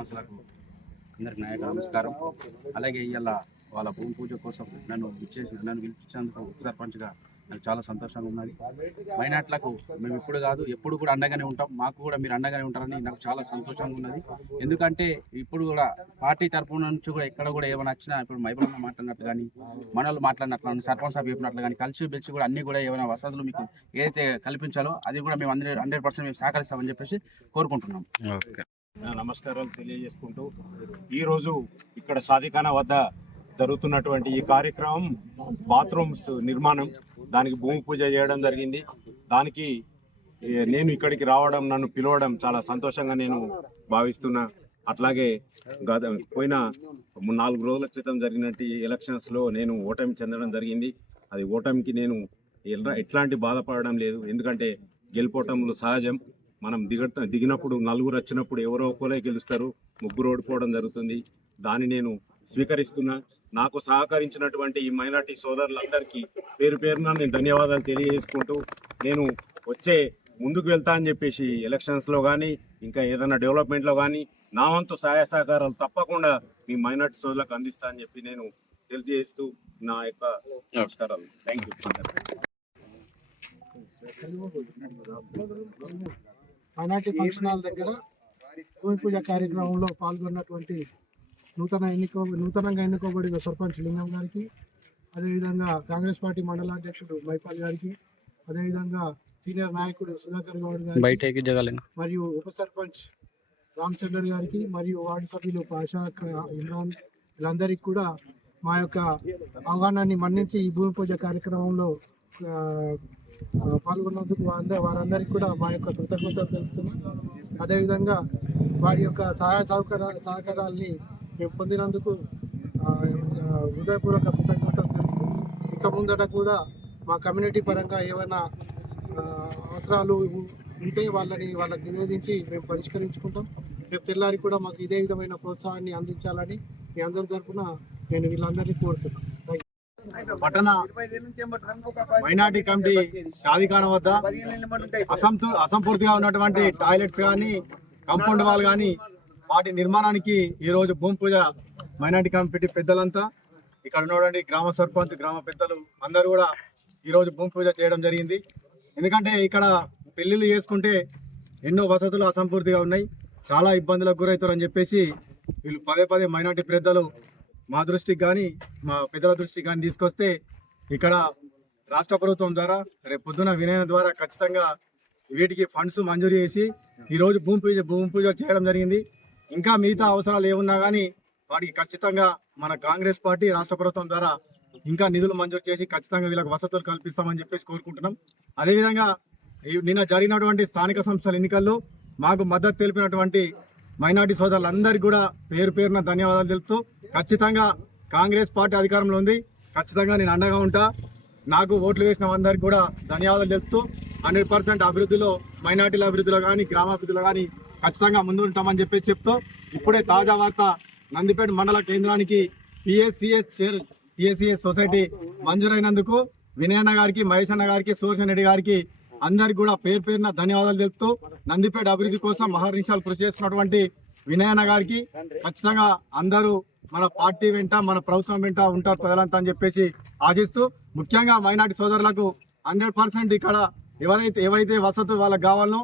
గ్రామస్తులకు అందరికి నాయక నమస్కారం. అలాగే ఇవాళ వాళ్ళ భూమి పూజ కోసం నన్ను పిలిపించినందుకు ఉప సర్పంచ్గా నాకు చాలా సంతోషంగా ఉన్నది. మైనార్టీలకు మేము ఇప్పుడు కాదు ఎప్పుడు కూడా అండగానే ఉంటాం. మాకు కూడా మీరు అండగానే ఉంటారని నాకు చాలా సంతోషంగా ఉన్నది. ఎందుకంటే ఇప్పుడు కూడా పార్టీ తరఫున నుంచి కూడా ఎక్కడ కూడా ఏమైనా వచ్చినా ఇప్పుడు మైబులన్న మాట్లాడినట్లు కానీ మనోళ్ళు మాట్లాడినట్లు సర్పంచ్ సాబ్ చెప్పినట్లు కానీ కలిసి బెచ్చి కూడా అన్ని కూడా ఏమైనా వసతులు మీకు ఏదైతే కల్పించాలో అది కూడా మేము 100% మేము సహకరిస్తామని చెప్పేసి కోరుకుంటున్నాం. నమస్కారాలు తెలియజేసుకుంటూ ఈరోజు ఇక్కడ సాదిఖానా వద్ద జరుగుతున్నటువంటి ఈ కార్యక్రమం బాత్రూమ్స్ నిర్మాణం, దానికి భూమి పూజ చేయడం జరిగింది. దానికి నేను ఇక్కడికి రావడం, నన్ను పిలవడం చాలా సంతోషంగా నేను భావిస్తున్నా. అట్లాగే పోయిన 4 రోజుల క్రితం జరిగినట్టు ఎలక్షన్స్లో నేను ఓటమి చెందడం జరిగింది. అది ఓటమికి నేను ఎట్లాంటి బాధపడడం లేదు. ఎందుకంటే గెలుపోవటంలో సహజం. మనం దిగినప్పుడు నలుగురు వచ్చినప్పుడు ఎవరో ఒకరే గెలుస్తారు, ముగ్గురు ఓడిపోవడం జరుగుతుంది. దాన్ని నేను స్వీకరిస్తున్నా. నాకు సహకరించినటువంటి ఈ మైనార్టీ సోదరులందరికీ పేరు పేరున నేను ధన్యవాదాలు తెలియజేసుకుంటూ నేను ముందుకు వెళ్తా అని చెప్పేసి ఎలక్షన్స్లో కానీ ఇంకా ఏదైనా డెవలప్మెంట్లో కానీ నా వంతు సహాయ సహకారాలు తప్పకుండా మీ మైనార్టీ సోదరులకు అందిస్తా అని చెప్పి నేను తెలియజేస్తూ నా యొక్క నమస్కారాలు. Thank you. Minority function hall దగ్గర భూమి పూజ కార్యక్రమంలో పాల్గొన్నటువంటి నూతనంగా ఎన్నుకోబడిన సర్పంచ్ లింగం గారికి, అదేవిధంగా కాంగ్రెస్ పార్టీ మండలాధ్యక్షుడు మైపాల్ గారికి, అదేవిధంగా సీనియర్ నాయకుడు సుధాకర్ గౌడ్ గారికి, మరియు ఉప సర్పంచ్ రామచందర్ గారికి, మరియు వార్డు సభ్యులు పాషా ఇమ్రాన్, వీళ్ళందరికీ కూడా మా యొక్క ఆహ్వానాన్ని మన్నించి ఈ భూమి పూజ కార్యక్రమంలో పాల్గొన్నందుకు వారందరికీ కూడా మా యొక్క కృతజ్ఞతలు తెలుపుతున్నాం. అదేవిధంగా వారి యొక్క సహకారాల్ని మేము పొందినందుకు హృదయపూర్వక కృతజ్ఞతలు తెలుపుతూ ఇక ముందట కూడా మా కమ్యూనిటీ పరంగా ఏమైనా అవసరాలు ఉంటే వాళ్ళకి నివేదించి మేము పరిష్కరించుకుంటాం. రేపు తెల్లారి కూడా మాకు ఇదే విధమైన ప్రోత్సాహాన్ని అందించాలని మీ అందరి తరఫున నేను వీళ్ళందరినీ కోరుతున్నాను. పట్టణ మైనార్టీ కమిటీ సాదిఖానా వద్ద అసంపూర్తిగా ఉన్నటువంటి టాయిలెట్స్ కానీ కాంపౌండ్ వాల్ కానీ వాటి నిర్మాణానికి ఈరోజు భూమి పూజ మైనార్టీ కమిటీ పెద్దలంతా ఇక్కడ ఉన్నటువంటి గ్రామ సర్పంచ్, గ్రామ పెద్దలు అందరూ కూడా ఈరోజు భూమి పూజ చేయడం జరిగింది. ఎందుకంటే ఇక్కడ పెళ్ళిళ్ళు చేసుకుంటే ఎన్నో వసతులు అసంపూర్తిగా ఉన్నాయి, చాలా ఇబ్బందులకు గురవుతారని చెప్పేసి వీళ్ళు పదే మైనార్టీ పెద్దలు మా దృష్టికి కానీ మా పెద్దల దృష్టికి కానీ తీసుకొస్తే ఇక్కడ రాష్ట్ర ప్రభుత్వం ద్వారా రేపు పొద్దున వినయన ద్వారా ఖచ్చితంగా వీటికి ఫండ్స్ మంజూరు చేసి ఈరోజు భూమి పూజ చేయడం జరిగింది. ఇంకా మిగతా అవసరాలు ఏమున్నా కానీ వాటికి ఖచ్చితంగా మన కాంగ్రెస్ పార్టీ రాష్ట్ర ప్రభుత్వం ద్వారా ఇంకా నిధులు మంజూరు చేసి ఖచ్చితంగా వీళ్ళకి వసతులు కల్పిస్తామని చెప్పేసి కోరుకుంటున్నాం. అదేవిధంగా నిన్న జరిగినటువంటి స్థానిక సంస్థల ఎన్నికల్లో మాకు మద్దతు తెలిపినటువంటి మైనార్టీ సోదరులందరికీ కూడా పేరు పేరున ధన్యవాదాలు తెలుపుతూ ఖచ్చితంగా కాంగ్రెస్ పార్టీ అధికారంలో ఉంది, ఖచ్చితంగా నేను అండగా ఉంటా. నాకు ఓట్లు వేసిన అందరికీ కూడా ధన్యవాదాలు తెలుపుతూ 100% అభివృద్ధిలో, మైనార్టీల అభివృద్ధిలో కానీ గ్రామాభివృద్ధిలో కానీ ఖచ్చితంగా ముందు ఉంటామని చెప్పి చెప్తూ ఇప్పుడే తాజా వార్త, నందిపేట మండల కేంద్రానికి పిఎస్సిఎస్ సొసైటీ మంజూరైనందుకు వినయన్న గారికి, మహేష్ అన్న గారికి, సుదర్శన్ రెడ్డి గారికి అందరికి కూడా పేరు పేరున ధన్యవాదాలు తెలుపుతూ నందిపేట అభివృద్ధి కోసం మహర్నిశాలు కృషి చేస్తున్నటువంటి వినయన్న గారికి ఖచ్చితంగా అందరూ మన పార్టీ వెంట, మన ప్రభుత్వం వెంట ఉంటారు ప్రజలంతా అని చెప్పేసి ఆశిస్తూ, ముఖ్యంగా మైనార్టీ సోదరులకు 100% ఇక్కడ ఏవైతే వసతులు వాళ్ళకి కావాలనో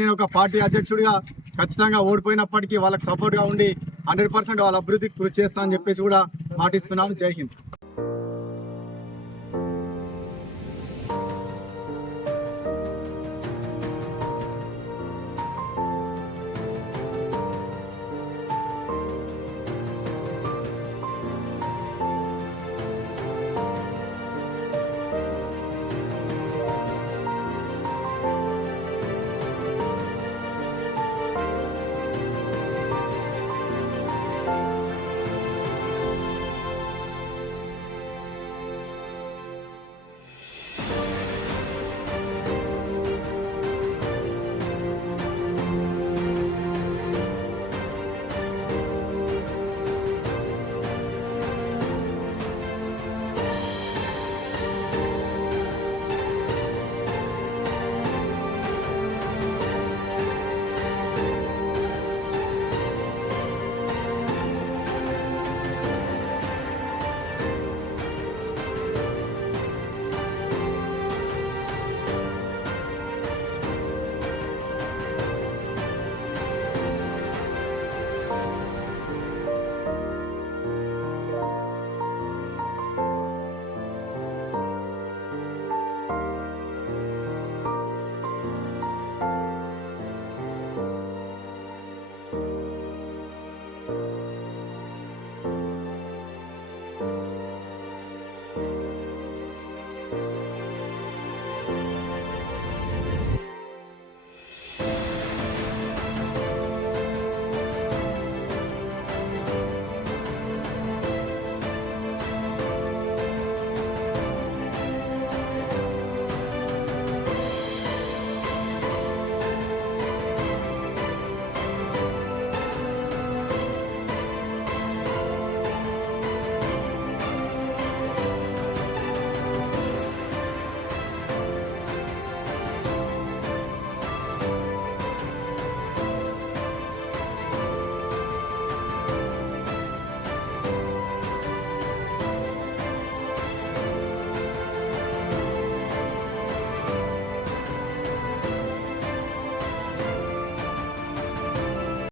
నేను ఒక పార్టీ అధ్యక్షుడిగా ఖచ్చితంగా ఓడిపోయినప్పటికీ వాళ్ళకి సపోర్ట్గా ఉండి 100% వాళ్ళ అభివృద్ధికి కృషి చేస్తా అని చెప్పేసి కూడా మాటిస్తున్నాను. జై హింద్.